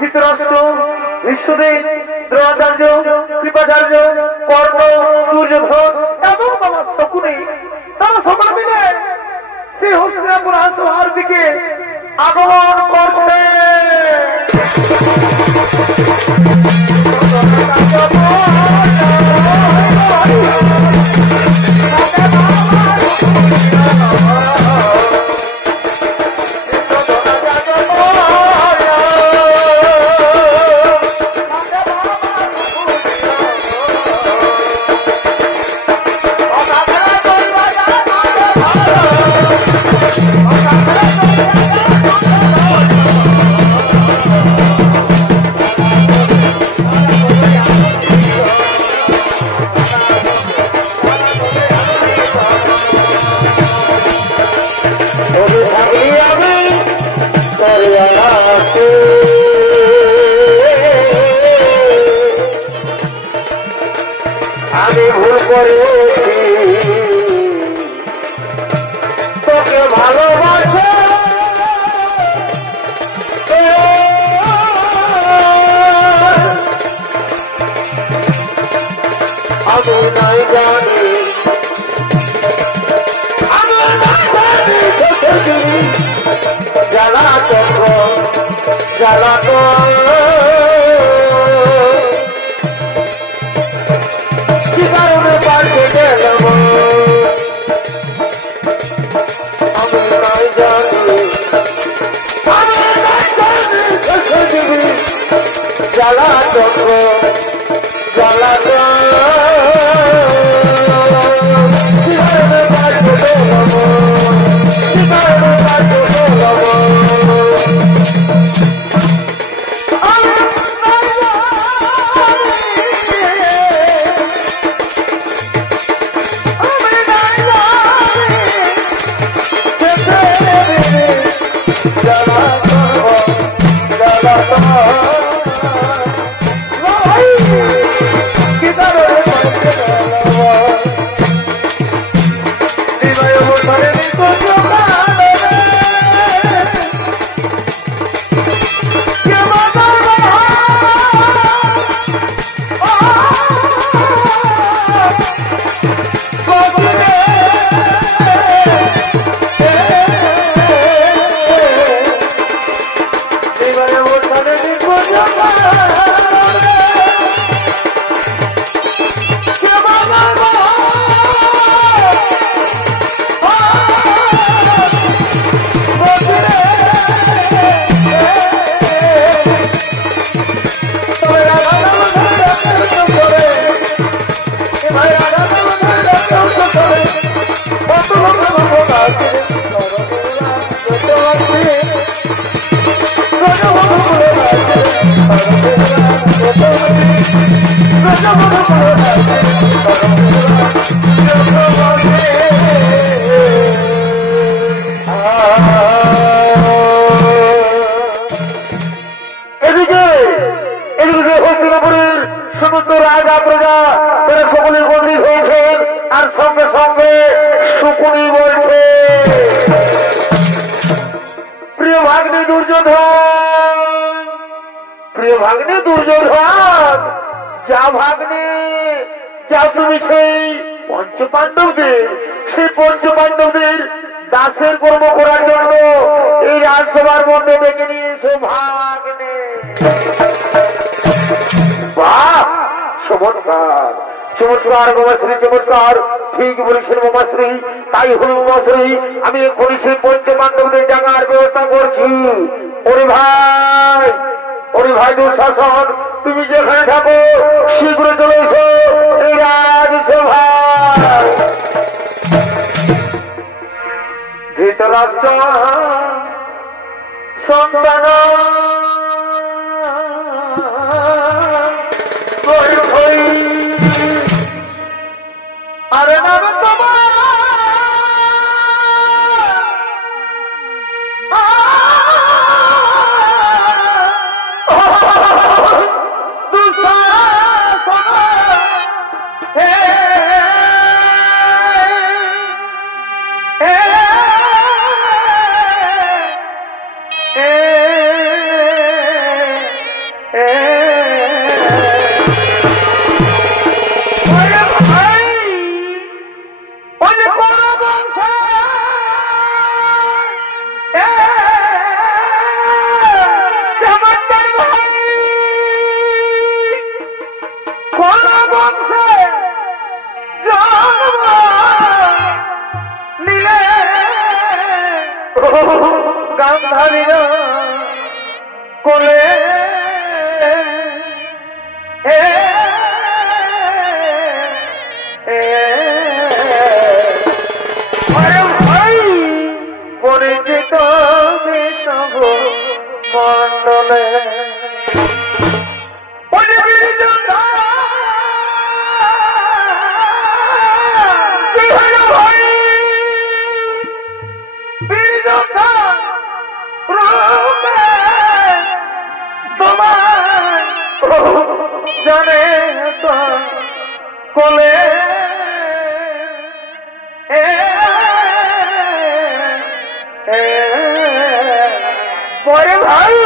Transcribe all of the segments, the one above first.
ধৃতরাষ্ট্র, বিশ্বদেব, দ্রোণাচার্য, কৃপাচার্য, কর্ণ, দুর্যোধন এবং বাবা শকুনি, তারা সকল মিলে সেই হস্তিনাপুর রাজসভার দিকে আগমন করছে। আমি ভুল করেছি তোকে ভালোবাসে, আমি নাই জানি, আমি নাই জানি জ্বালা চক্র জ্বালা জ্বালা চক্র জ্বালা দাসের কর্ম করার জন্য এই রাজসভার মধ্যে ডেকে নিয়ে এসো ভাগ্নে। বাহ, চমৎকার চমৎকার মামাশ্রী, চমৎকার, ঠিক বলেছেন মামাশ্রী। তাই হল মামাশ্রী, আমি এক্ষুনি সেই পঞ্চপাণ্ডবদের জাগার ব্যবস্থা করছি। ওরে ভাই দুঃশাসন, তুমি যেখানে থাকো শীঘ্র চলে এসো এই রাজসভা। ধৃতরাষ্ট্র সন্তান আরে নাম তোমার কান্ধারির কোলে পরিচিত বিষভ মণ্ডলে জানে কোলে পরে ভাই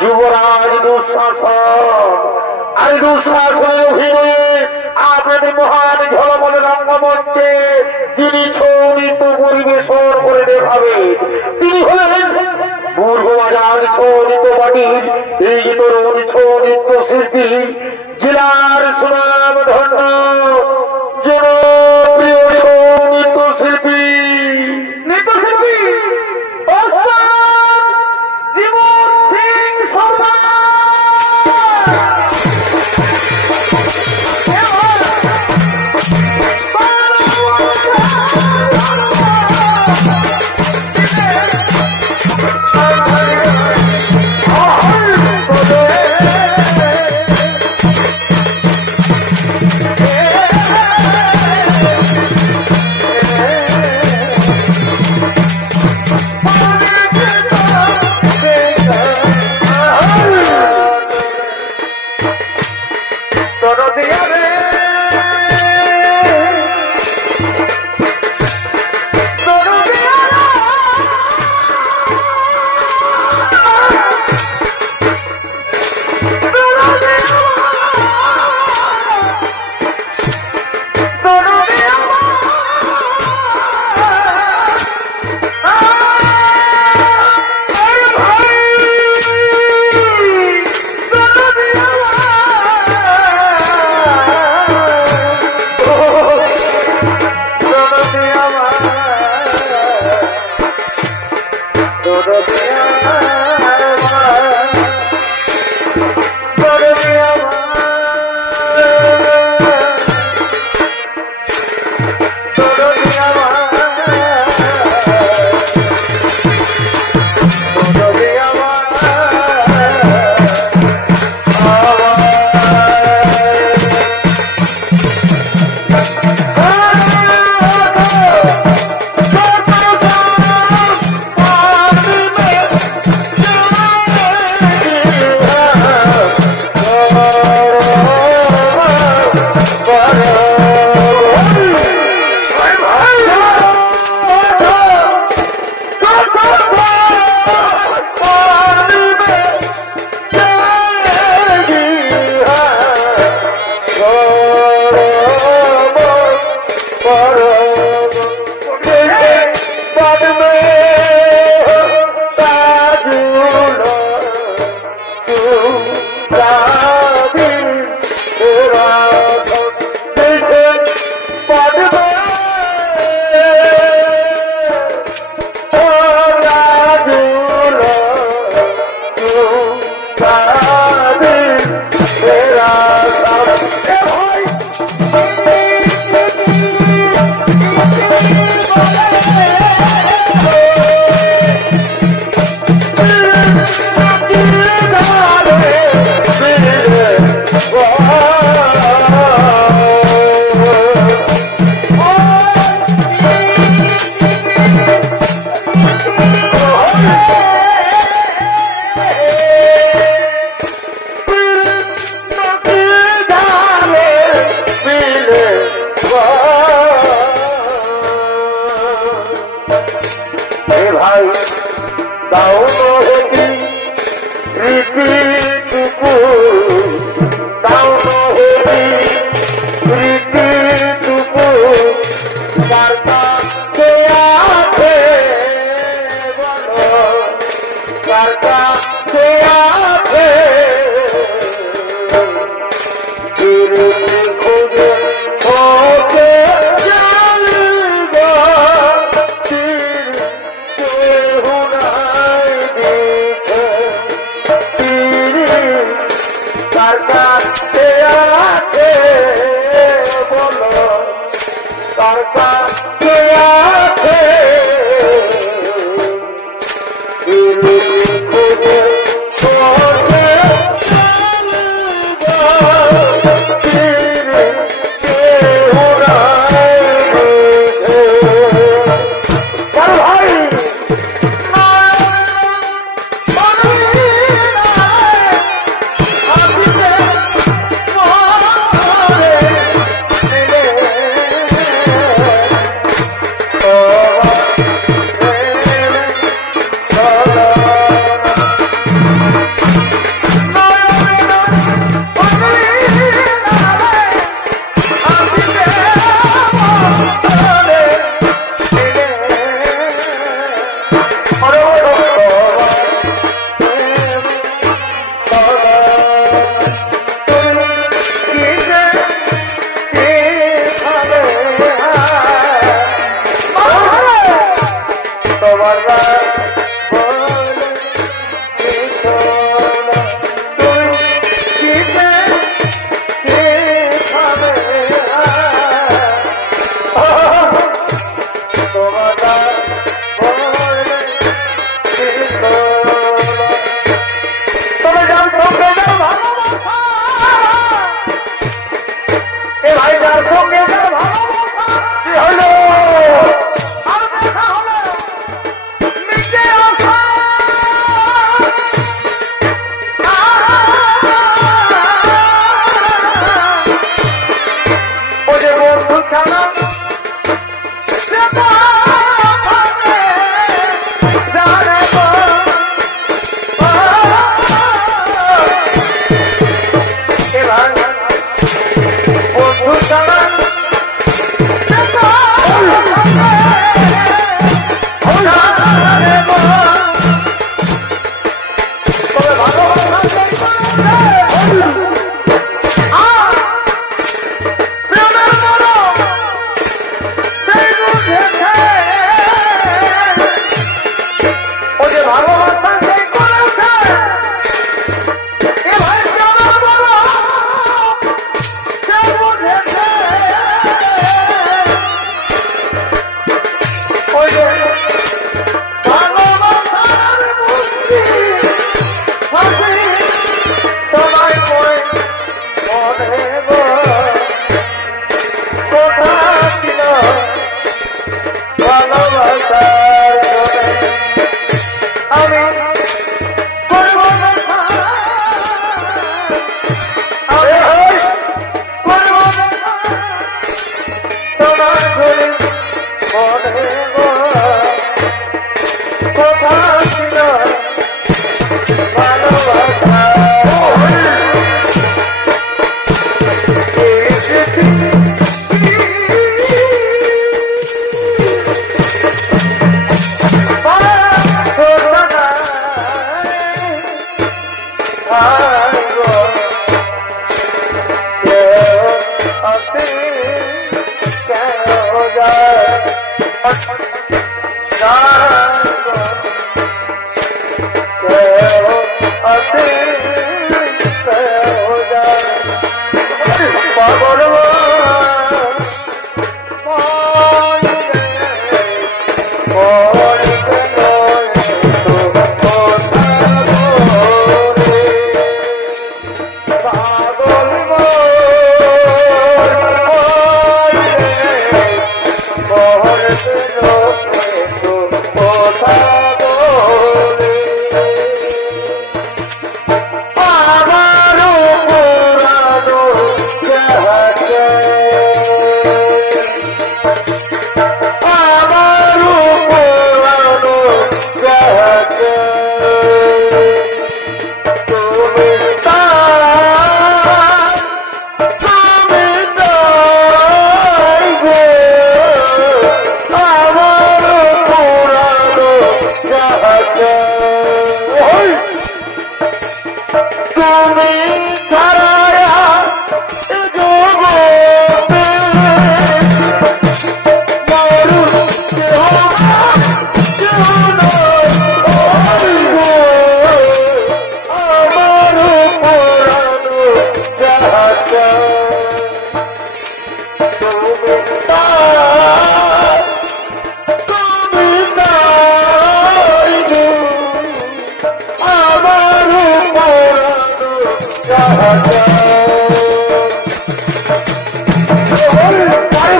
যুবরাজ দুঃশাসন আর দুঃশাসনের অভিনয়ে আপনাদের মহান ঝলমল রঙ্গমঞ্চে তিনি ছৌ নৃত্য পরিবেশন করে দেখাবে। তিনি হলেন পূর্ববাজার ছৌ নৃত্য পার্টির এই তরুণ ছৌ নৃত্য শিল্পী, জেলার সুনাম ধন্য জনপ্রিয় ছৌ নৃত্য শিল্পী দাও নহতি রীতিটুকু দাও নহতি রীতিটুকু কার কাছে আছে বলো কার কাছে আছে খুঁজে ওকে জানব কেহু নাই দেখে কার কাছে আছে বলো কার কাছে আছে খুঁজে ওকে আরে ভাই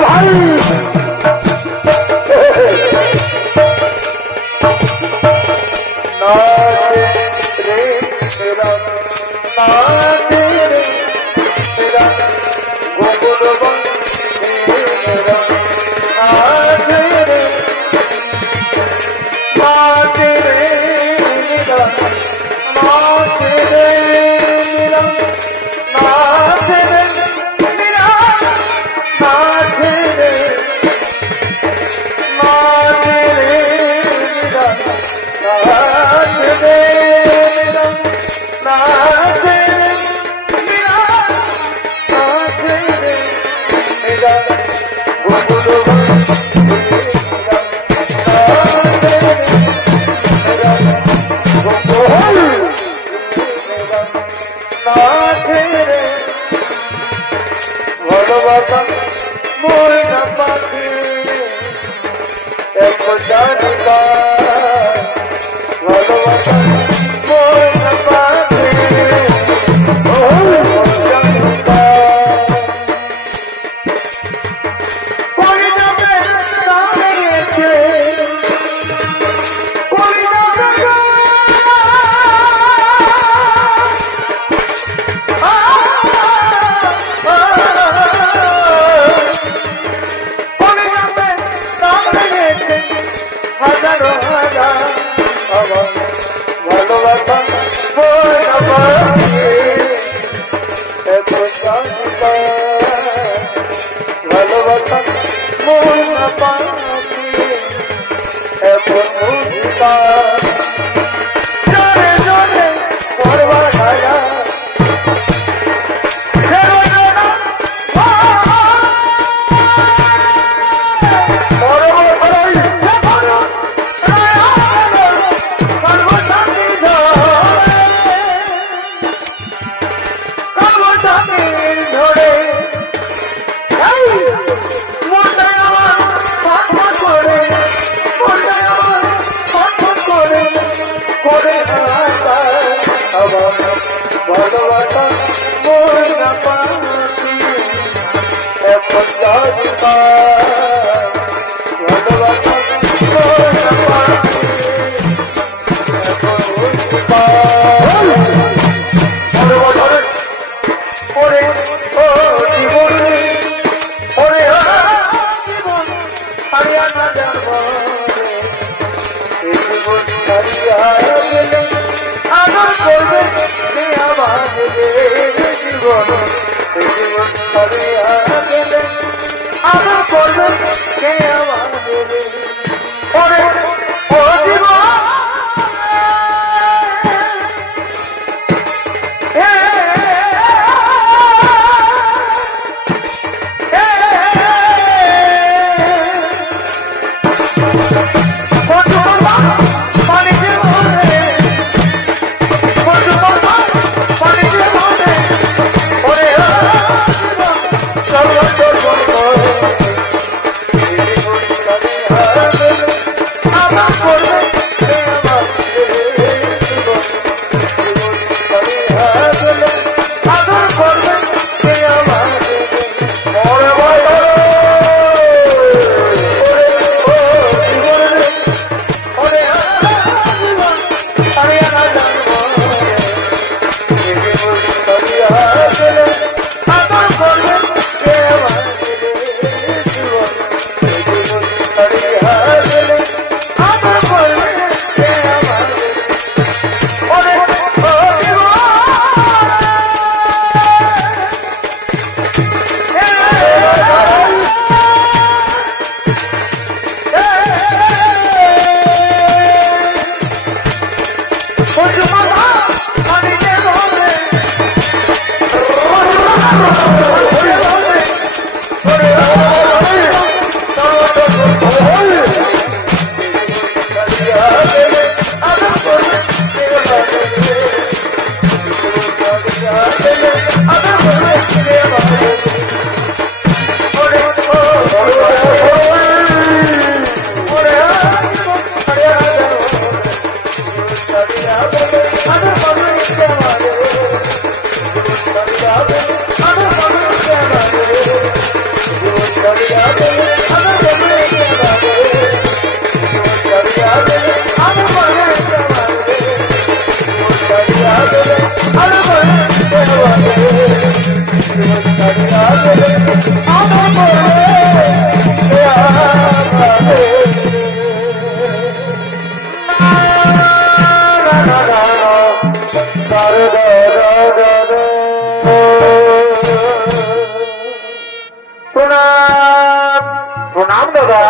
প্রণাম দাদা,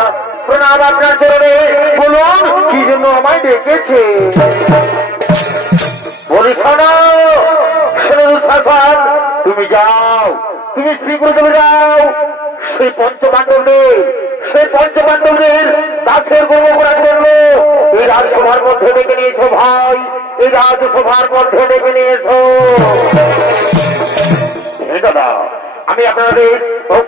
প্রণাম আপনার চরণে। বলুন কি জন্য আমায় ডেকেছে? বলি শোনো শাসন, তুমি যাও, তুমি শীঘ্র চলে যাও সেই পঞ্চপাণ্ডবদের দাসের গর্ব করার জন্য এই রাজসভার মধ্যে ডেকে নিয়েছো ভাই, এই রাজসভার মধ্যে ডেকে নিয়েছো। দাদা আমি আপনাদের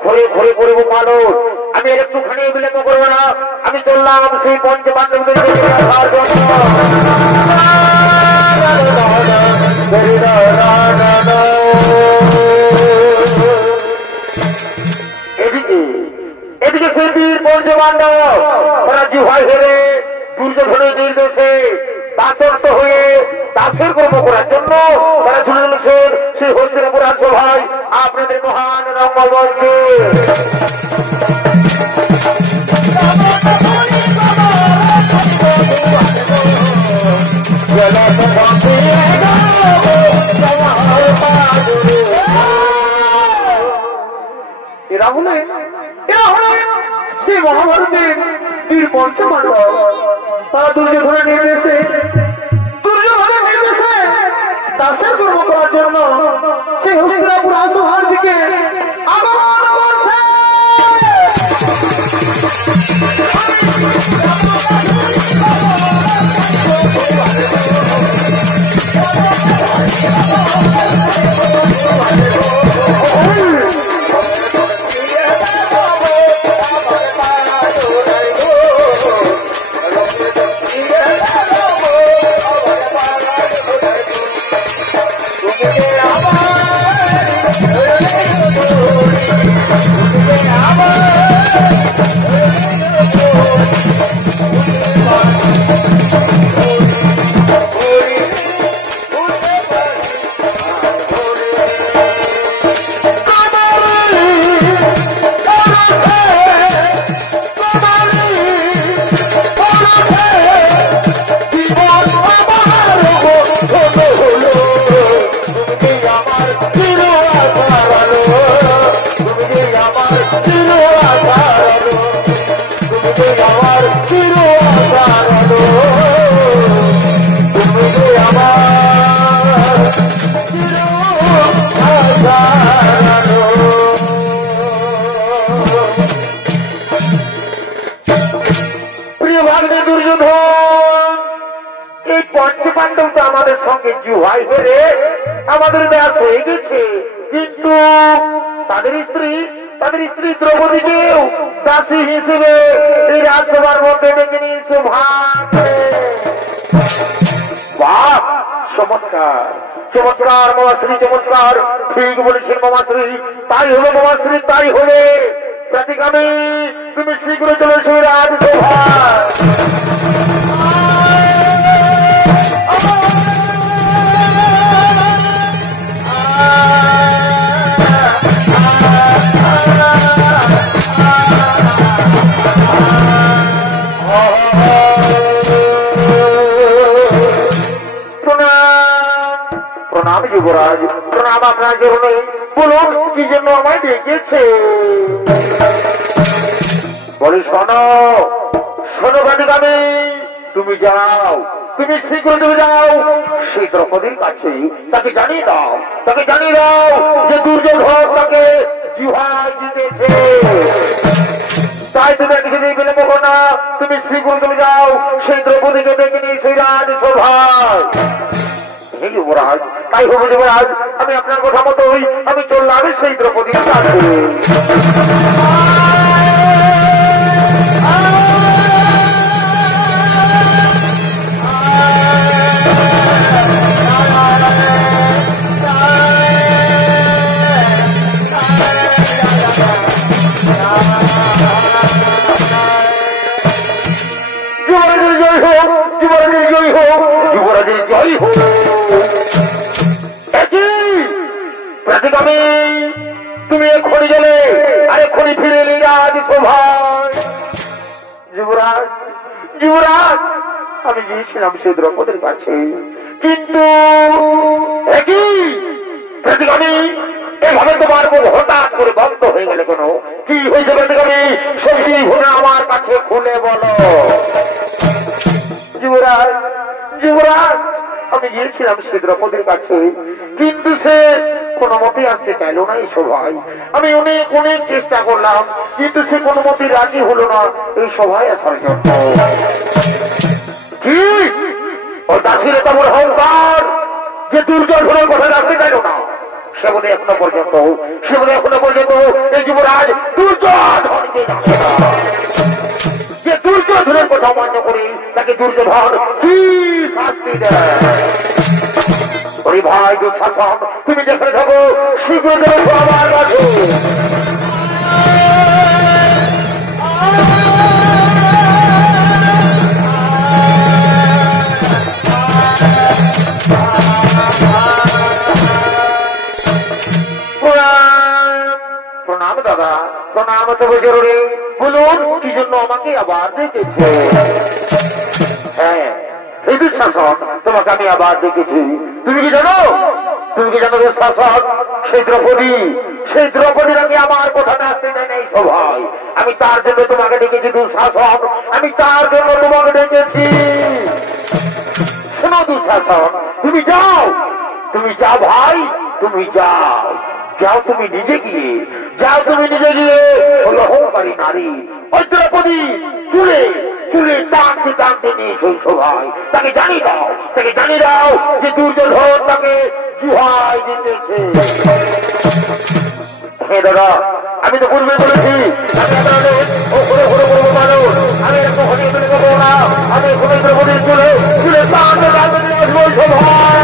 ঘরে ঘরে করবো মানুষ, আমি একটুখানি বিলম্ব করবো না, আমি চললাম সেই পঞ্চপাণ্ডবদের দেখার জন্য। এদিকে সেই বীর পঞ্চপাণ্ডব তারা জিহাই হেরে দুর্যোধনের নির্দেশে দাসত্ব হয়ে দাসের কর্ম করার জন্য তারা চলে চলেছেন সেই হস্তিনাপুর রাজসভায় আপনাদের মহান রঙ্গমঞ্চে। এরা হলেন সেই মহাভারতের বীর পঞ্চপাণ্ডব। তারা দুর্যোধনের নির্দেশে দাসের কর্ম করার জন্য সেই হস্তিনাপুর রাজসভার দিকে আগমন করছে। আমাদের সঙ্গে জুহাই হেরে আমাদের ব্যাস হয়ে গেছে, কিন্তু তাদের স্ত্রী দ্রৌপদীকেও দাসী হিসেবে এই রাজসভার মধ্যে ডেকে নিয়েছে ভাগ। বাহ, চমৎকার চমৎকার মামাশ্রী, চমৎকার, ঠিক বলেছেন মামাশ্রী, তাই হবে মামাশ্রী, তাই হবে। প্রতিগামী তুমি শীঘ্র চলেছো রাজসভা। প্রণাম যুবরাজ, প্রণাম আপনার জন্য। বলুন কি জন্য আমায় ডেকেছে? বলি শোনো প্রতিগামী, তুমি যাও, তুমি শীঘ্র তুমি যাও সেই দ্রৌপদীর কাছে, তাকে জানিয়ে দাও যে দুর্যোধন তাকে জিহাই জিতেছে। তাই তুমি একদিকে বিলম্ব করো না, তুমি শীঘ্র তুমি যাও সেই দ্রৌপদীকে ডেকে নিয়ে সেই রাজসভায়। যুবরাজ, তাই হবে যুবরাজ, আমি আপনার কথা মতোই আমি চললাম সেই দ্রৌপদীর কাছে। যুবরাজের জয় হোক, যুবরাজের জয় হোক, যুবরাজের জয় হোক। প্রতিগামী তুমি এক্ষুনি গেলে আর এক্ষুনি ফিরে এলি রাজসভায়। যুবরাজ, আমি গিয়েছিলাম সেই দ্রৌপদীর কাছে, কিন্তু একই প্রতিগামী এইভাবে তোমার মুখ হঠাৎ করে বন্ধ হয়ে গেলে কেন? কি হয়েছে প্রতিগামী? সত্যি ঘটনা কাছে খুলে বলো। যুবরাজ, যুবরাজ, আমি গিয়েছিলাম সে দ্রৌপদীর কাছে, কিন্তু সে কোনো মতেই আসতে চাইল না এই সভায়। আমি অনেক অনেক চেষ্টা করলাম, কিন্তু সে কোনো মতেই রাজি হলো না এই সভায় আসার জন্য। কি ওটা ছিল তোমার অহংকার যে দুর্যোধনের কথা রাখতে চাইল না? সে বোধ এখনো পর্যন্ত এই যুবরাজ দুর্যোধনকে জানে না। যে দুর্যোধনের কথা অমান্য করে তাকে দুর্যোধন কি শাস্তি দেয়? ওরে ভাই দুঃশাসন, তুমি যেখানে থাকো শীঘ্র আমার কাছে। প্রণাম দাদা, প্রণাম। তবে জরুরি বলুন কি জন্য আমাকে আবার দেখেছে? হ্যাঁ এই দুঃশাসন, তোমাকে আমি আবার দেখেছি। তুমি কি জানো দুঃশাসন, সেই দ্রৌপদীর আগে আমার কথাটা আসতে দেয় না এই সভায়। আমি তার জন্য তোমাকে ডেকেছি দুঃশাসন, আমি তার জন্য তোমাকে ডেকেছি। শোনো দুঃশাসন, তুমি যাও ভাই, তুমি যাও, তুমি নিজে গিয়ে ওই অহংকারী নারী ওই দ্রৌপদী চুলে টানতে নিয়ে সেই সভায় তাকে জানিয়ে দাও যে দুর্যোধন তাকে জুহাই দিতেছে। হ্যাঁ দাদা, আমি তো পূর্বে বলেছি আমি এখনই করবো না, আমি এখনই দ্রৌপদীর চুলে টানতে নিয়ে আসবো ওই সভায়।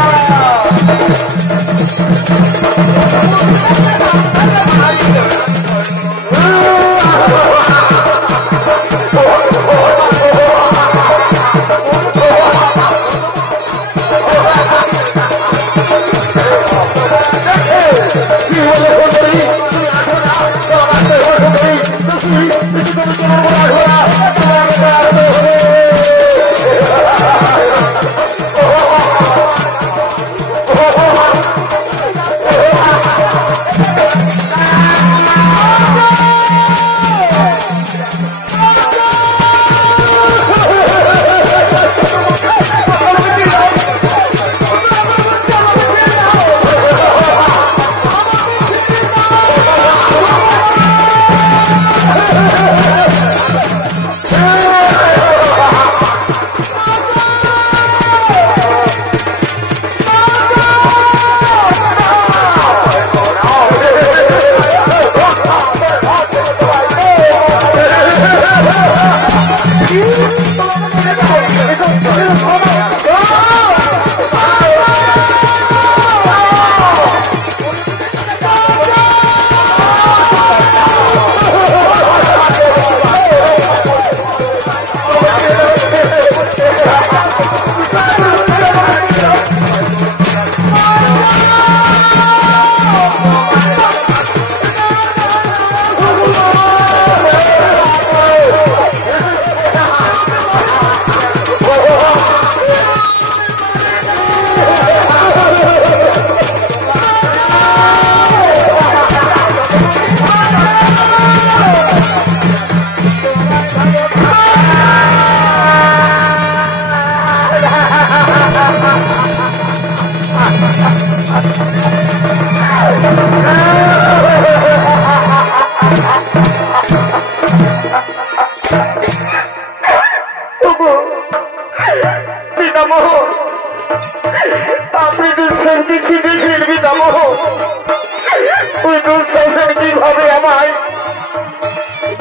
কিভাবে আমায়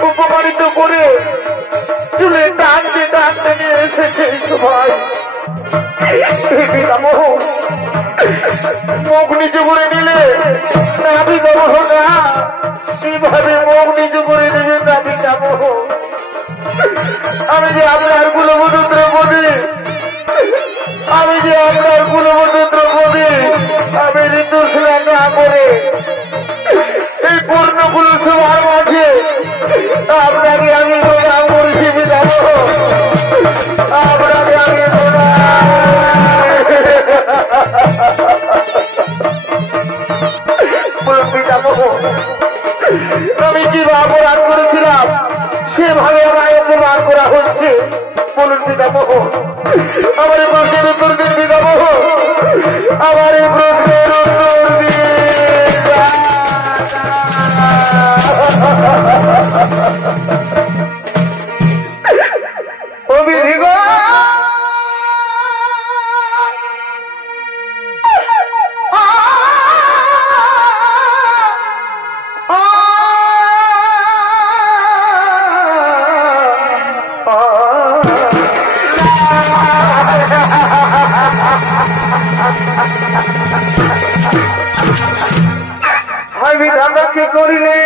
উপকারিত করে চুলে টানতে নিয়ে এসেছে সবাই। মুখ নিচু করে নিলে নাবি দেবো না, কিভাবে মুখ নিচু করে নেবে নাবি যাবো? আমি যে আপনার কুলবধূ দ্রৌপদী, আমি নির্দোষরা না করে এই পূর্ণকুল সভার মাঝে আপনাকে আমি প্রণাম করছি। আপনাকে আমি আমি কিভাবে অপরাধ করেছিলাম সেভাবে আমার বলুন পিতামহ, আমার এই প্রশ্নের উত্তর দিন পিতামহ, আমার এই প্রশ্নের উত্তর দিন। ও বিধিগণ, হাই বিধাতা কি করিলে,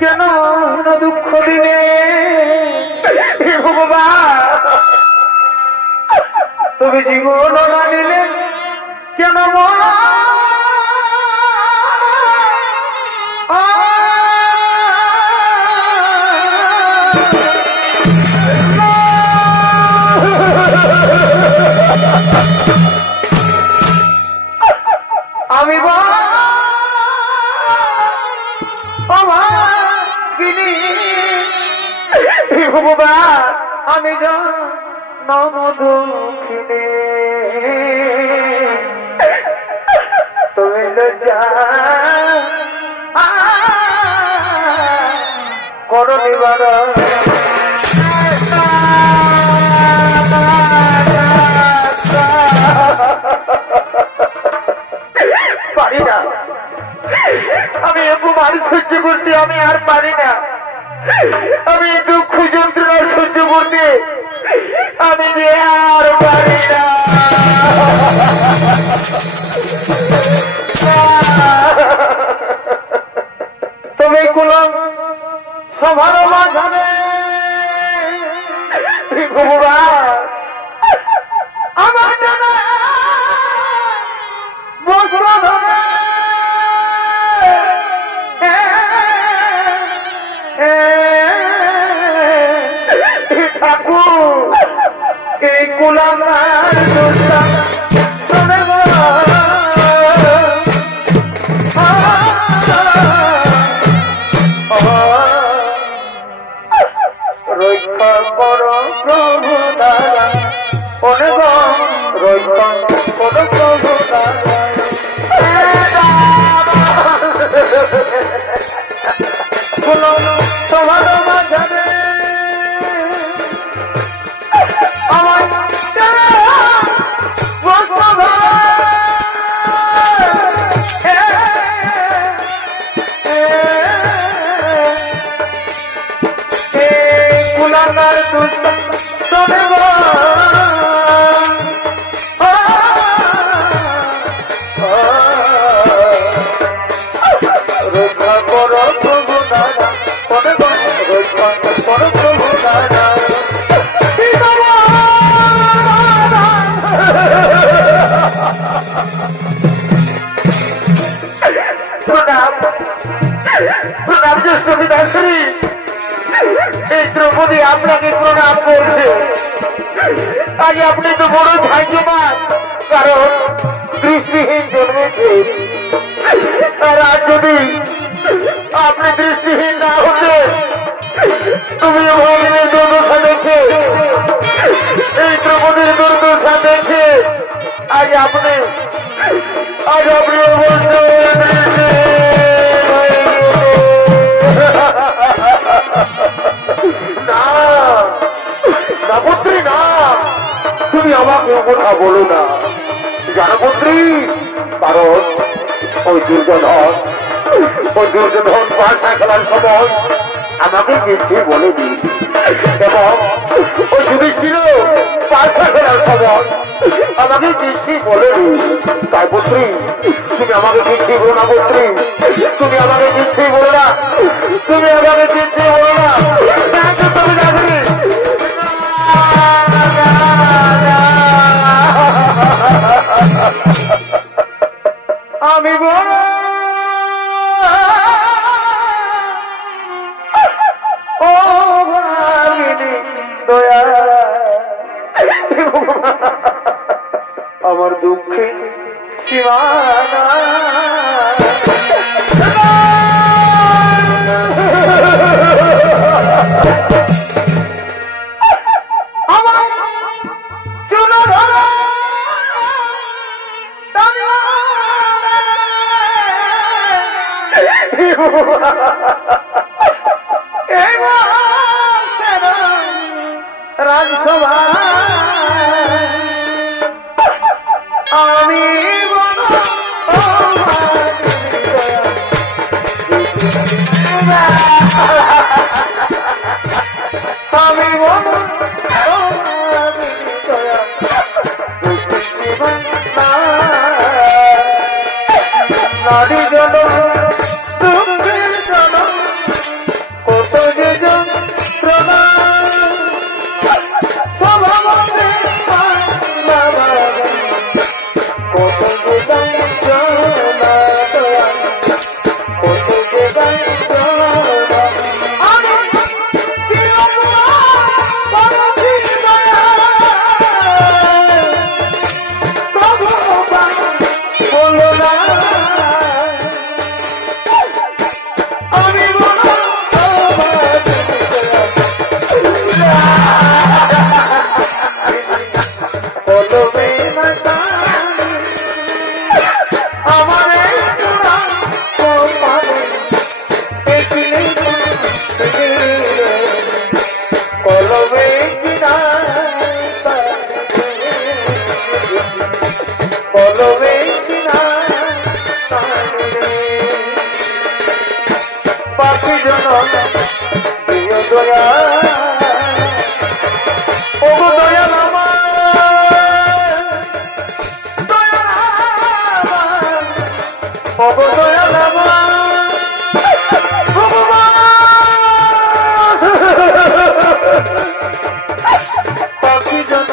কেন দুঃখ দিলে ভগবান, তুমি জীবন মানিলে কেন মন, আমি ভগবান, আমি জনম দুঃখিনী, তুমি লজ্জা করো নিবারণ, পারি না আমি অপমান সহ্য করতে, আমি আর পারি না, আমি দুঃখ যন্ত্রণা সহ্য করতে আমি যে আর পারি না। তবে কুলম সভার মাঝানে ভগবান, আমার জানা বস্ত্র ধরে ঠাকুর এই কুলামার রক্ষা কর প্রভু দাদা, অনেক রক্ষা কর প্রভু দাদা, তোমার মাঝানে আমার কুলাঙ্গার দুষ্ট রক্ষা কর প্রভু দাদা, রক্ষা কর প্রভু দাদা, প্রণাম জ্যেষ্ঠ পিতাশ্রী, এই দ্রৌপদী আপনাকে প্রণাম করছে। আজ আপনি তো বড় ভাগ্যবান, কারণ দৃষ্টিহীন জন্মেছে, আর আজ যদি আপনি দৃষ্টিহীন না হতে, তুমি ভগবানের দুর্দশা দেখে, এই দ্রৌপদীর দুর্দশা দেখে আজ আপনি পুত্রী না, তুমি আমাকে কথা বলো না জানো পুত্রী, কারণ ওই দুর্যোধন পাশা খেলার সময় আমাকে কিছু বলেনি, এবং ওই যুধিষ্ঠির পাশা খেলার সময় আমাকে কিছু বলেনি। তাই পুত্রী, তুমি আমাকে কিছু বলো না পুত্রী, তুমি আমাকে কিছু বলো না, তুমি আমাকে কিছু বলো না, তুমি যাবে আমি বড় ও ভাবিনি দয়া, আমার দুঃখে সীমানা রাজসভা আমি আমি নারী জন দুঃখের জন কত যে যন্ত্রণা স্বভাবে কত যে যন্ত্রণা কত যে যন্ত্রণা আমি বলো না পাখি জন প্রিয় দয়া ও দয়া দয়া পাখি জন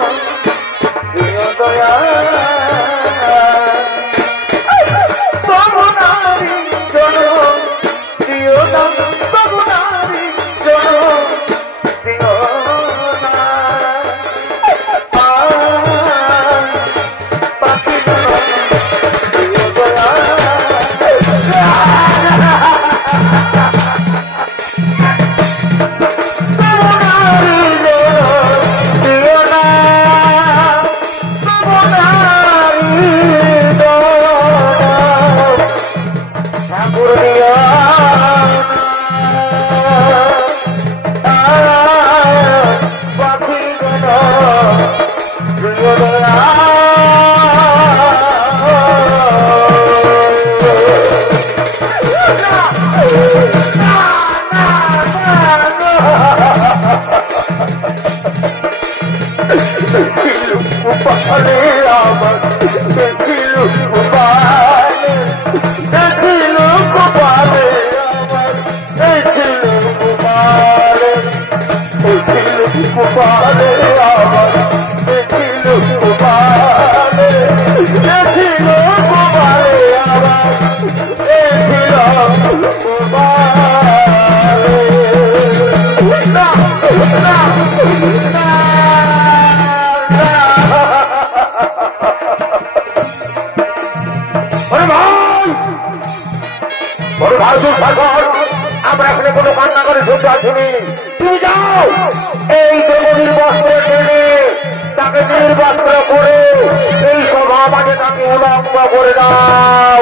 প্রিয় দয়া তবনারি জন প্রিয় তবনারি জন প্রিয় পাখি জন প্রিয় দয়া আমরা এখানে কোনো কান্না করে শুনতে আসিনি। তুমি যাও এই দেবীর বস্ত্র টেনে তাকে নির্বস্ত্র করে এই সভা মাঝে তাকে উলঙ্গ করে দাও।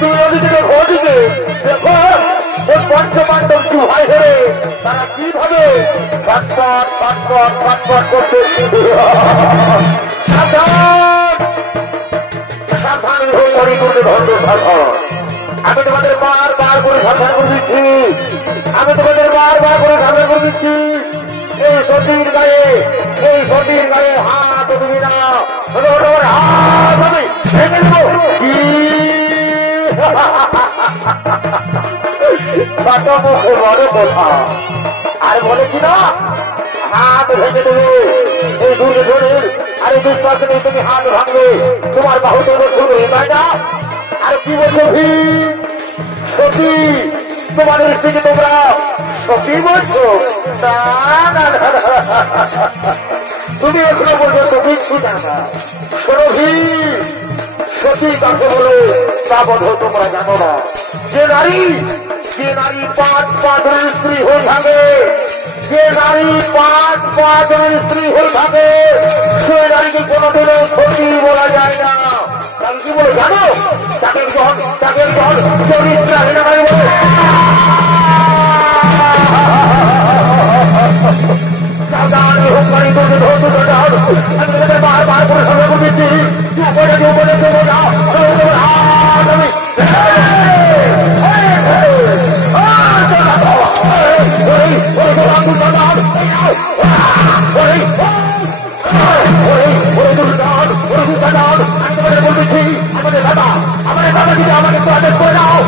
তুমি ওদিকে ওদিকে দেখো ওই পঞ্চপাণ্ডব কি ভাই হেরে তারা কিভাবে ছটপট ছটপট ছটপট করতে সাবধান হরি করতে ধন্দ সাধন। আমি তোমাদের বারবার করে সাবধান করে দিচ্ছি, আমি তোমাদের বারবার করে সাবধান করে দিচ্ছি। এই সতীর গায়ে হাত তুমি না হাত আমি ভেঙে দেবো। ছোট মুখে বড় কথা আর বলে কি না হাত ভেঙে দেবে। এই দুর্গে শরীর আর এই বিশ্বাস নেই তুমি হাত ভাঙবে, তোমার বাহু দেবো শুরু তাই না? আর কি বলছো সতী তোমাদের স্ত্রীকে তোমরা সতী বলছো? না না তুমি এখনো বলছো তো কিচ্ছু জানা। শোনো সত্যি কাকে বলে তা বোধ তোমরা জানো না। যে নারী 5 পা ধরে স্ত্রী হয়ে থাকে, যে নারী 5 পা ধরে স্ত্রী হয়ে থাকে, সে নারীকে কোনোদিনও সত্যি বলা যায় না। তাহলে কি বলে জানো? তাকে জল চরিত্রহীন নারী বলে। বারবার করে সবাই বলেছি আমাদের দাদা যদি আমাকে আদেশ করে দাও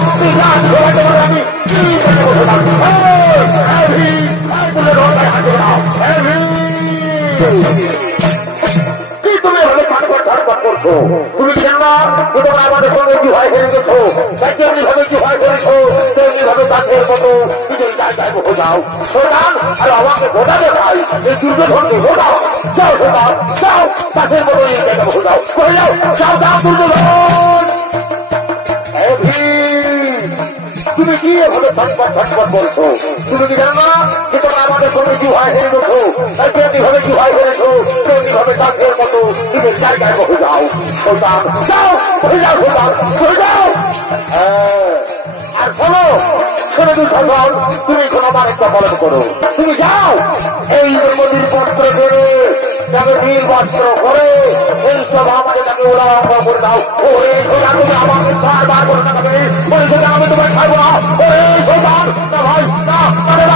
কি তুমি এভাবে ছটফট করছো? তুমি কি জানো যে তোমরা আমাদের সঙ্গে কি ভয় হেরে গেছো? তাই তেমনি ভাবে কি ভয় করেছো, তেমনি ভাবে তাদের মতো নিজের জায়গায় বসে যাও। সোনান আর আমাকে ভোটাতে চাই, এই দুর্যোধনকে ভোটাও। যাও সোনান, যাও তাদের মতো এই জায়গায় বসে যাও। করে যাও, যাও যাও দুর্যোধন। তুমি কি এভাবে ছটফট করছো? তুমি কি জানো যে তোমরা আমাদের সঙ্গে কি ভয় হেরে গেছো? তাই তেমনি ভাবে কি ভয় করেছো, তেমনি ভাবে তাদের মতো নিজের জায়গায় বসে যাও। সোনান যাও, বসে যাও সোনান, বসে যাও। আর শোনো দুঃশাসন, তুমি কোন আমার একটা পালন করো। তুমি যাও এই নদীর বস্ত্র ধরে তাকে নীল বস্ত্র করে এই সব আমাকে তাকে উল্লঙ্ঘ করে দাও। ওরে সোনা তুমি আমাকে বারবার করে থাকবে, ওই সোনা আমি তোমার খাবো না। ওরে সোনার না ভাই না,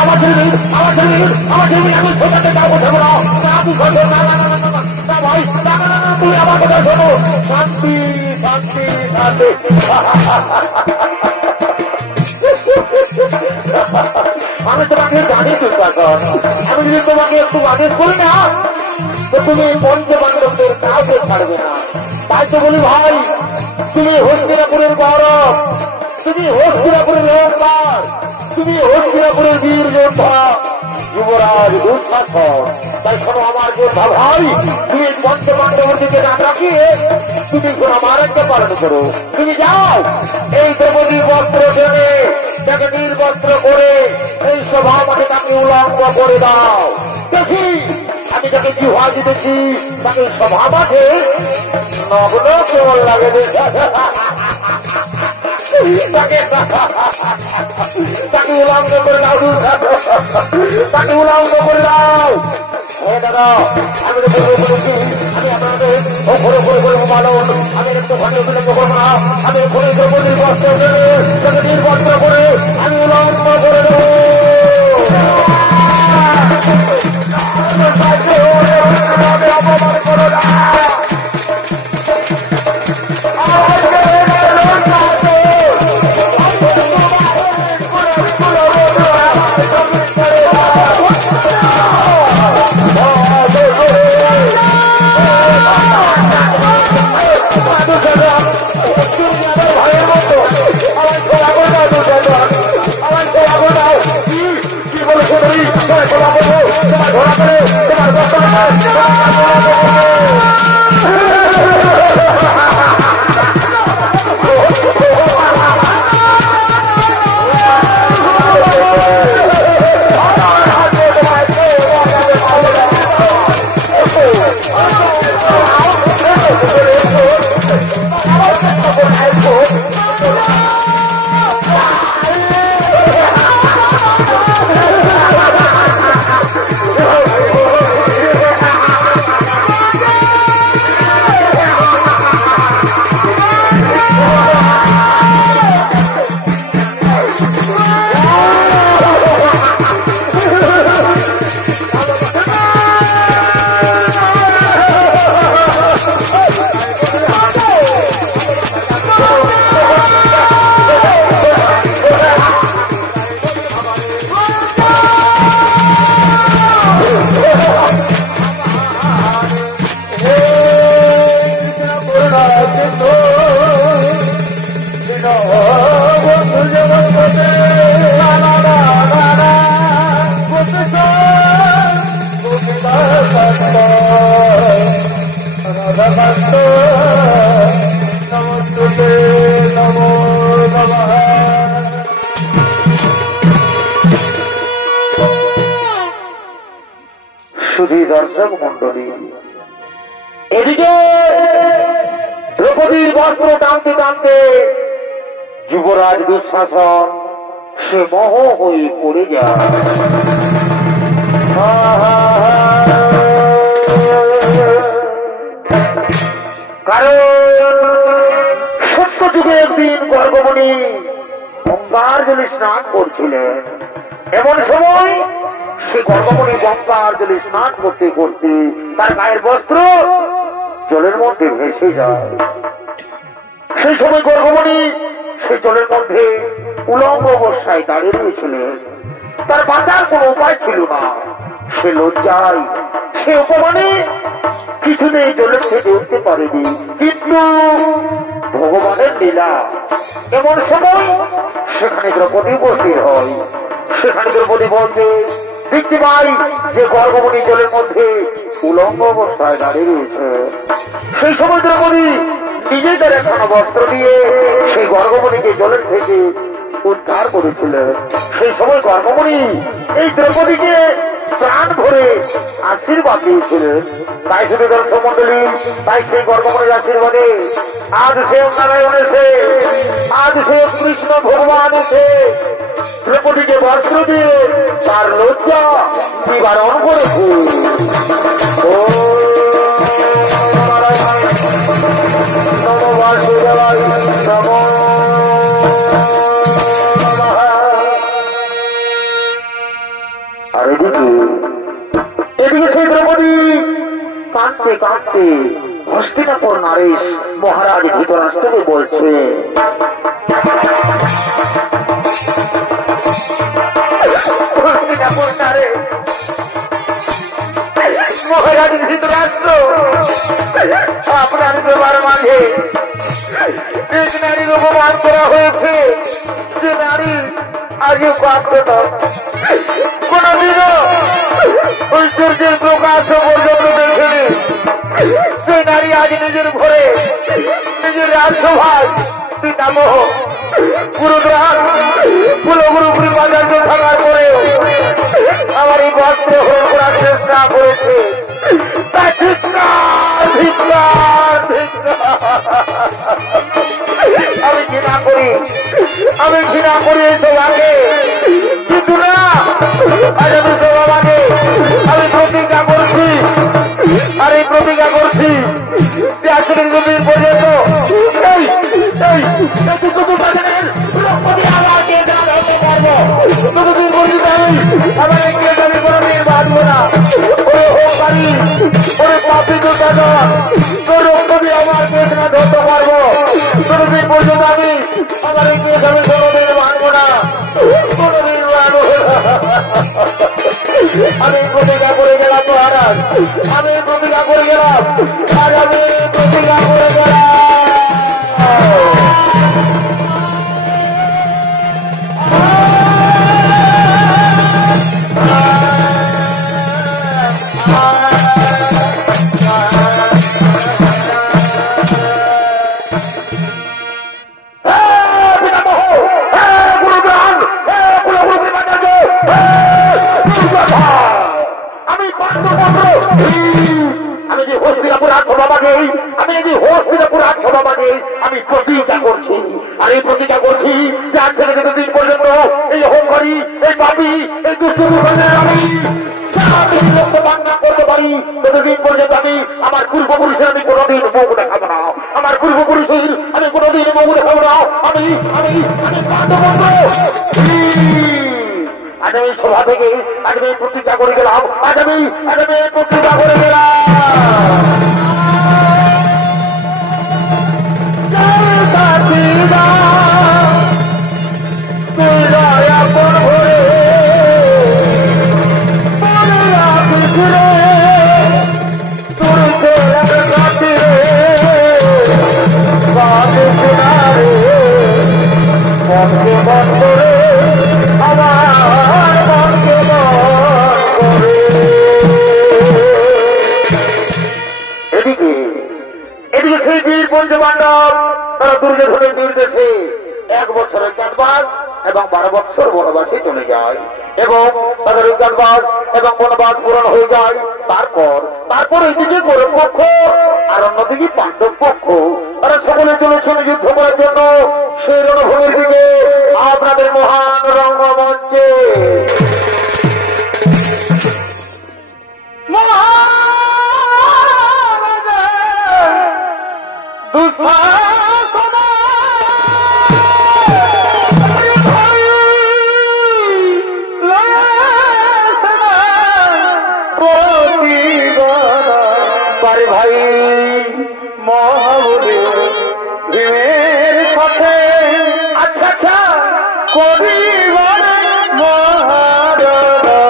আমার ছেলে আমি সোনাকে যাবো দেবো না। তুমি শোনো না ভাই, তুমি আমার কথা শোনো। শান্তি শান্তি শান্তি। আমি তোমাকে জানি দুর্গাধর, আমি যদি তোমাকে একটু আদেশ করি না তো তুমি পঞ্চপাণ্ডবদের কাউকে ছাড়বে না। তাই তো বলি ভাই, তুমি হস্তিনাপুরের গৌরব, তুমি হস্তিনাপুরের অহংকার, তুমি হস্তিনাপুরের বীর যোদ্ধা যুবরাজ দুঃশাসন। তাই শোনো আমার যোদ্ধা ভাই, তুমি পঞ্চপাণ্ডবের দিকে না রাখিয়ে তুমি আমার একটা পালন করো। তুমি যাও এই দ্রৌপদী বস্ত্র জেনে তাকে নির্বস্ত্র করে এই সভা মাঠে তাকে উলঙ্গ করে দাও। দেখি আমি তাকে কি হওয়া দিতেছি, তাকে সভা মাঠে নগ্ন কেবল লাগে তাকে উলঙ্গ করে দাও, তাকে উলঙ্গ করে দাও। দাদা আমি তো বলেছি আমি আপনাদের ঘরে পালন, আমি একটু ঘরে করবো না। আমি ঘরে দ্রৌপদীর বস্ত্র করে নির্বস্ত্র করে আমি উলঙ্গ করে দেবো। অপমান করো না। সুধী দর্শক মন্ডলী, এদিকে দ্রৌপদীর বস্ত্র টানতে টানতে যুবরাজ দুঃশাসন সে মোহ হয়ে পড়ে যায়। কারণ সত্য যুগে একদিন গর্ভমণি গঙ্গার জলে স্নান করছিলেন। এমন সময় সে গর্ভমণি গঙ্গার জলে স্নান করতে করতে তার গায়ের বস্ত্র জলের মধ্যে ভেসে যায়। সেই সময় গর্ভমণি সে জলের মধ্যে উলঙ্গ অবস্থায় দাঁড়িয়ে রয়েছিলেন। তার বাঁচার কোন উপায় ছিল না। সে লজ্জায় সে অপমানে কিছুতেই জলের থেকে উঠতে পারেনি। কিন্তু ভগবানের লীলা, এমন সময় সেখানে দ্রৌপদী উপস্থিত হয়। সেখানে দ্রৌপদী বলতে দেখতে পাই যে গর্ভমণি জলের মধ্যে উলঙ্গ অবস্থায় দাঁড়িয়ে রয়েছে। সেই সময় দ্রৌপদী নিজেদের একখানা বস্ত্র দিয়ে সেই গর্ভমণিকে জলের থেকে উদ্ধার করেছিলেন। সেই সময় গর্ভমণি এই দ্রৌপদীকে প্রাণ ভরে আশীর্বাদ দিয়েছিলেন। তাই শুধু দর্শক মন্ডলী, তাই সেই গর্ভমণির আশীর্বাদে আজ সে নারায়ণ এসে, আজ সে কৃষ্ণ ভগবান এসে দ্রৌপদীকে বস্ত্র দিয়ে তার লজ্জা নিবারণ করেছে। আর এদিকে সেই দ্রৌপদী কাঁদতে কাঁদতে হস্তিনাপুর নারেশ মহারাজ ধৃতরাষ্ট্রকে বলছে, মহারাজ ধৃতরাষ্ট্র, আপনার সবার মাঝে এক নারীর অপমান করা হয়েছে। যে নারী আজও কাঁদত না, কোনদিনও ওই সূর্যের প্রকাশ পর্যন্ত দেখেনি। যে নারী আজ নিজের ঘরে নিজের রাজসভায় পিতামহ গুরুদ্বার কুলগুরু কৃপাচার্য থাকার পরেও আমার এই বস্ত্র হরণ করার চেষ্টা করেছে। আমি ঘৃণা করি, আমি ঘৃণা করি এই সভাকে। কিন্তু না, আজ আমি সভাকে আমি প্রতিজ্ঞা করছি, আর এই প্রতিজ্ঞা করছি যে আসলে যতদিন পর্যন্ত ততদিন পর্যন্ত আমার ইংরেজ আমি কোনদিন বাঁধবো না। ওরে হোক পারি, ওরে পাপি তোর রক্তদি আমার বেদনা ধরতে পারবো। ততদিন পর্যন্ত আমি আমার ইংরেজ আমি কোনদিন বাঁধবো না, কোনদিন বাঁধবো না। আমি প্রতিজ্ঞা করে গেলাম মহারাজ, আমি প্রতিজ্ঞা করে গেলাম, আজ আমি প্রতিজ্ঞা করে গেলাম। আমি প্রতিজ্ঞা করছি, আর এই প্রতিজ্ঞা করছি যে আজ থেকে যতদিন পর্যন্ত এই অহংকারী, এই পাপী, এই দুষ্ট বাংলা করতে পারি, ততদিন পর্যন্ত আমি আমার পূর্বপুরুষের আমি কোনোদিন মুখ দেখাবো না। আমার পূর্বপুরুষের আমি কোনোদিন মুখ দেখাবো না। আমি আমি আজ আমি সভা থেকে আজ আমি প্রতিজ্ঞা করে গেলাম, আজ আমি প্রতিজ্ঞা করে গেলাম। এদিকে সেই বীর পঞ্চপাণ্ডব তারা দুর্যোধনের নির্দেশে 1 বছরের অজ্ঞাতবাস এবং 12 বছর বনবাসে চলে যায় এবং তাদের অজ্ঞাতবাস এবং বনবাস পূরণ হয়ে যায়। তারপর এইদিকে কৌরব পক্ষ আর অন্যদিকে পাণ্ডব পক্ষ, তারা সকলে চলেছে যুদ্ধ করার জন্য সেই রণভূমির দিকে আপনাদের মহান রঙ্গমঞ্চে। ভাই মহাবলী ভীমের সাথে আচ্ছা আচ্ছা করিবার মহারণা।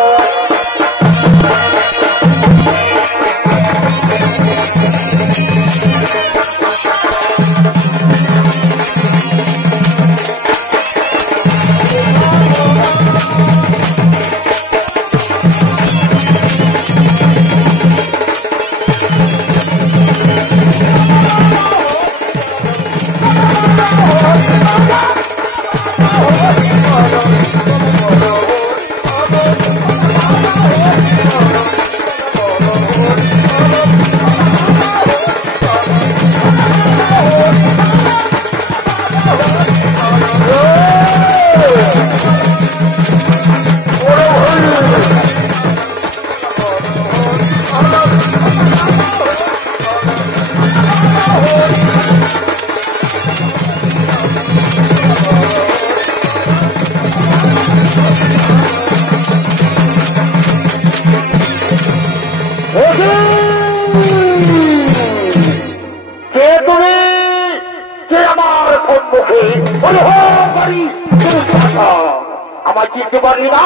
আমার চিনতে পারি না,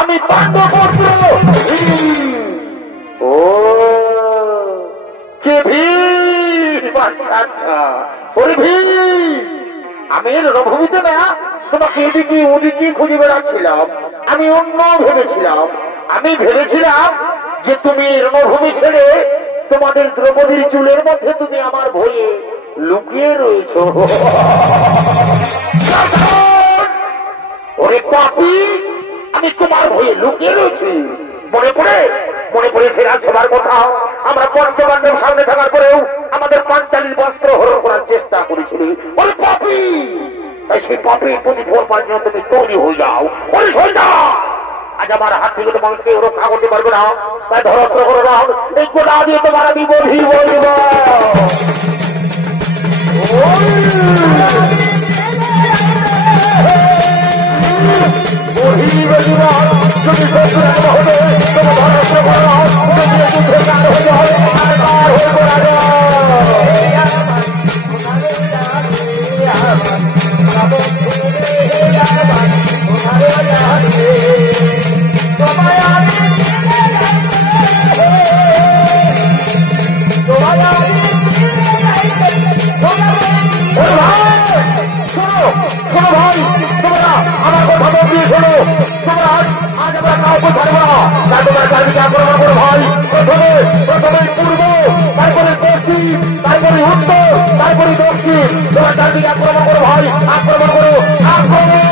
আমি পাণ্ডব পুত্র। ও কে ভীম? আচ্ছা ওরে ভীম, আমি রণভূমিতে না তোমাকে এদিকে ওদিকে খুঁজে বেড়াচ্ছিলাম। আমি অন্য ভেবেছিলাম যে তুমি রণভূমি ছেড়ে তোমাদের দ্রৌপদীর চুলের মধ্যে তুমি আমার ভয়ে লুকিয়ে রয়েছ। ওরে পাপী, আমি তোমার ভয়ে লুকিয়ে রয়েছি। মনে পড়ে ফেরা সবার কথা। আমরা পঞ্চপাণ্ডব সামনে থাকার পরেও আমাদের পাঞ্চালীর বস্ত্র হরণ করার চেষ্টা করেছিলি। ওরে পাপী, তাই সেই পাপীর প্রতি ফোরবার জন্য তুমি তৈরি হয়ে যাও। ওরে সৈন্য, আজ আমার হাত থেকে তোমাকে কেউ রক্ষা করতে পারবে না। তাই ধরস্ত্র করে নাও, এই গোটা দিয়ে তোমার আমি বলি বলব। প্রথমে পূর্ব, তারপরে পশ্চিম, তারপরে উত্তর, তারপরে দক্ষিণ। তোমার চারদিকে আক্রমণ করো ভাই, আক্রমণ করো, আক্রমণ।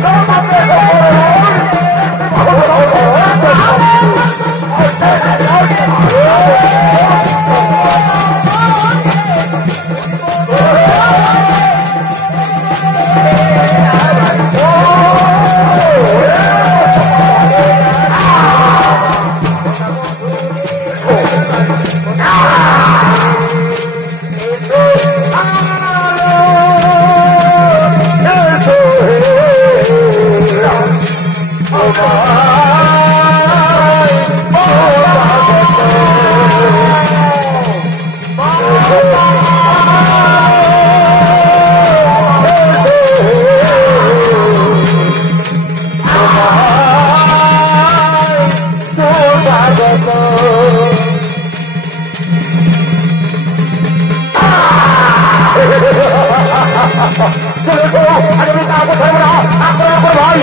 Come on, কোথায় বলা আক্রমণ করো ভাই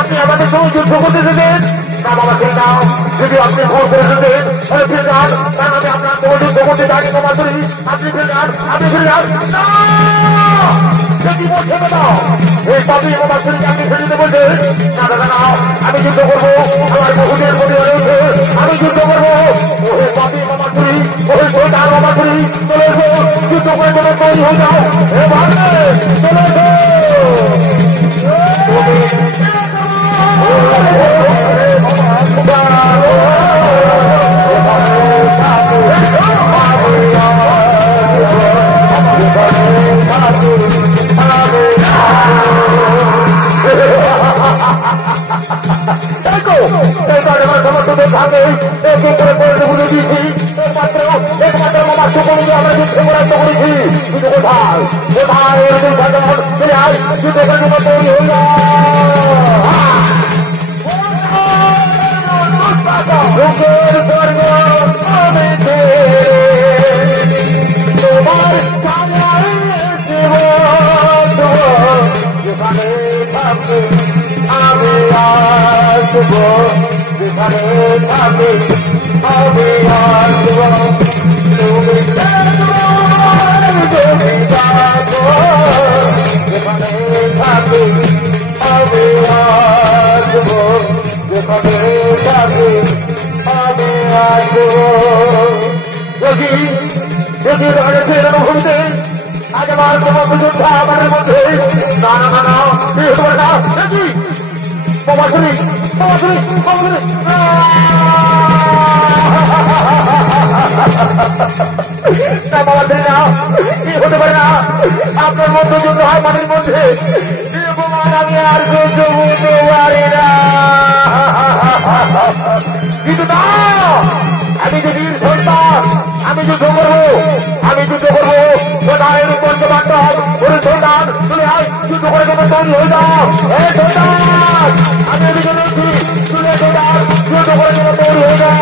আপনি আমাদের সঙ্গে যুদ্ধ করতে যেতেন না বাবা ফিরে নাও যদি আপনি ভোর করে যেতেন তাহলে ফিরে যান কারণ আমি আপনার সঙ্গে যুদ্ধ করতে জানি বাবা করি আপনি ফিরে যান আপনি ফিরে যান যদি বলছে না এই পাপি বাবা শরীরকে আপনি ফিরে যেতে বলছে না দাদা না আমি যুদ্ধ করবো আমার বহুদের পরিবারে উঠে আমি যুদ্ধ করবো ওহে পাপি বাবা করি ওহে সোনার বাবা করি চলে এসো যুদ্ধ করে তোমার তৈরি হয়ে যাও হে ভাবে চলে এসো হতে পারে না আপনার মধ্যে যুদ্ধ হয় মাটির মধ্যে আমি আর যুদ্ধ বুঝতে পারি না কিন্তু না আমি যে বীর সন্তান আমি যুদ্ধ করবো কোথায় পঞ্চবান্ধব ওর সন্তান তুলে আয় যুদ্ধ করে তোমার তৈরি হয়ে যাও সন্তান আমি এদিকে রয়েছি তুলে সন্তান যুদ্ধ করে তোমার তৈরি হয়ে যাও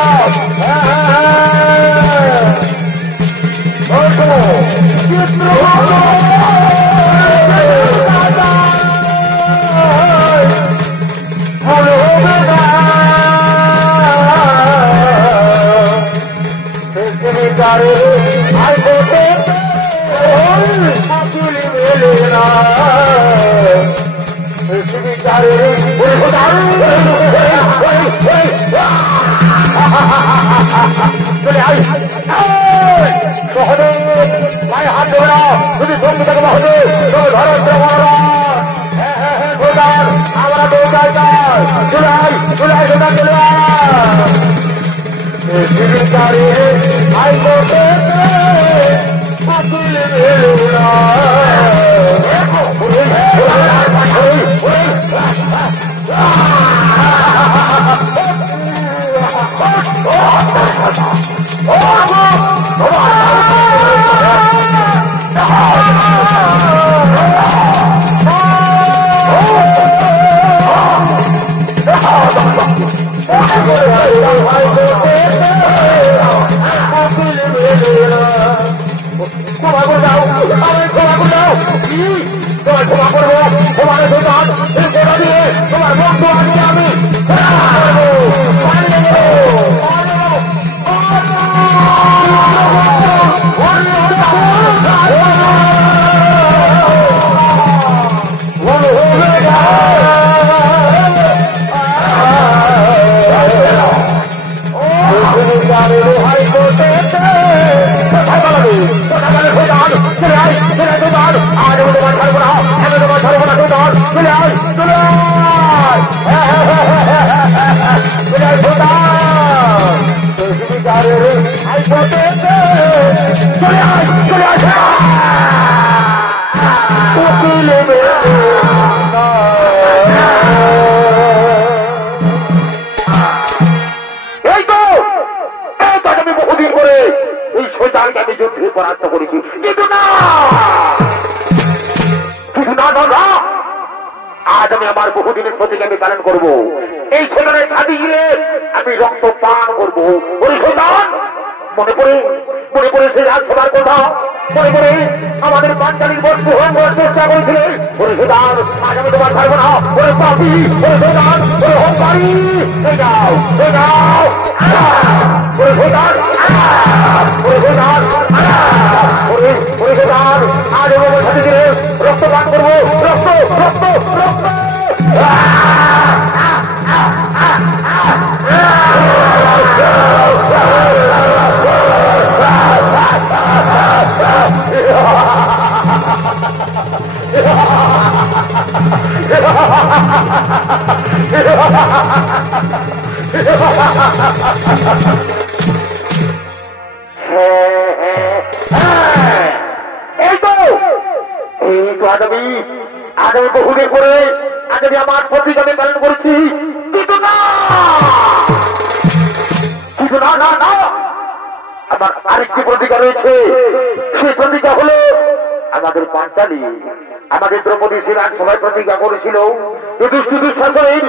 চলে আয় চলে আসে এই তো আমি বহুদিন করে এই শৈতানকে আমি যুদ্ধে পরাস্ত করেছি কিন্তু না আজ আমি আমার বহুদিনের প্রতীক আমি পালন করবো এই শৈতানের ছাদি গিয়ে আমি রক্ত পান করবো ওই শৈতান মনে পড়ে সে রাজসভার কথা মনে করে আমাদের পাঞ্চালির বস্তু হয়ে করার চেষ্টা করেছিলে ওরে শৈতান আজ আমি তোমার ছাড়বো না ওরে পাপি ওরে শৈতান ওরে হংকারী ওরে শৈতান ওরে শৈতান ওরে শৈতান আজ আমি আমার সাথে গিয়ে রক্ত পান করবো রক্ত রক্ত রক্ত আগামী বহুদিন পরে আগামী আমার প্রতীক আমি পালন করেছি কিন্তু না আমার আরেকটি প্রতিজ্ঞা রয়েছে সেই প্রতিজ্ঞা হলো আমাদের পাঞ্চালী আমাদের দ্রৌপদী শ্রীরাজ সবাই প্রতিজ্ঞা করেছিল দুঃশাসনের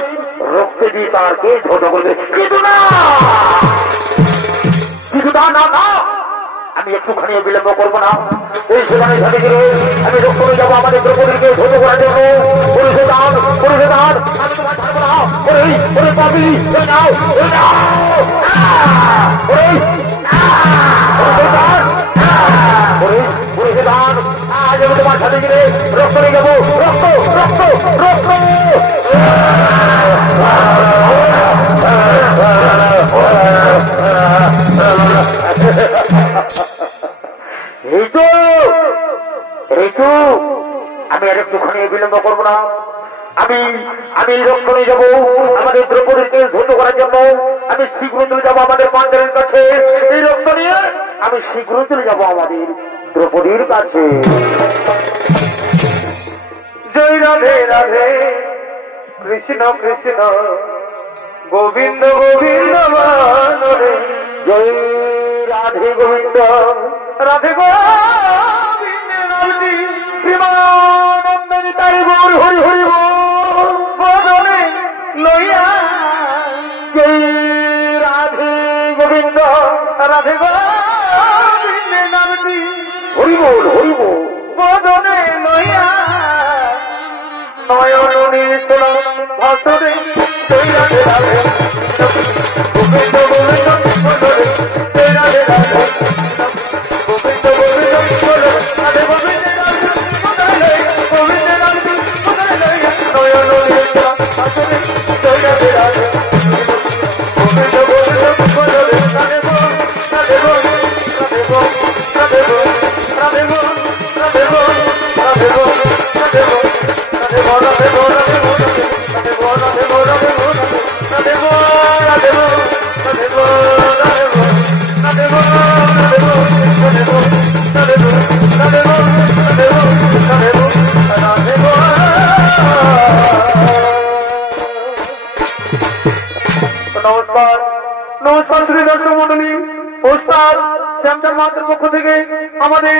রক্তে দিয়ে তার কে ধ্বংস করবে কিন্তু না আমি একটুখানি বিলম্ব করবো না এই সেখানে সাথে গেলে আমি রক্ত হয়ে যাবো আমাদের দ্রৌপদীকে ধ্বংস করার জন্য পরিশোধান আমি তোমার ছাড়বো না ওরে পাবি আজ আমি তোমার সাথে গেলে রক্ত নিয়ে যাবো রক্ত রক্ত রক্ত আমি আর একটুখানি বিলম্ব করবো না আমি রক্ত নিয়ে যাবো আমাদের দ্রৌপদীকে ধ্বংস করার জন্য আমি শীঘ্র চলে যাবো আমাদের পাঞ্চালীর কাছে এই রক্ত নিয়ে আমি শীঘ্র চলে যাবো আমাদের দ্রৌপদীর কাছে জয় রাধে রাধে কৃষ্ণ কৃষ্ণ গোবিন্দ গোবিন্দ রে জয় রাধে গোবিন্দ রাধে গোবিন্দ প্রেমানন্দী তাই গৌর হরি হরি বদনে লইয়া জয় রাধে গোবিন্দ রাধে গোবিন্দ নামটি হরি বল বদনে লইয়া নয়ন নির্চল ভাসরে জয় রাধে রাধে গোবিন্দ গোবিন্দ বদনে জয় রাধে রাধে গোবিন্দ গোবিন্দ বদনে রাধে গোবিন্দ নমস্কার শ্রী দর্শক মন্ডলী ওস্তাদ শ্যামচাঁদ মাহাতের পক্ষ থেকে আমাদের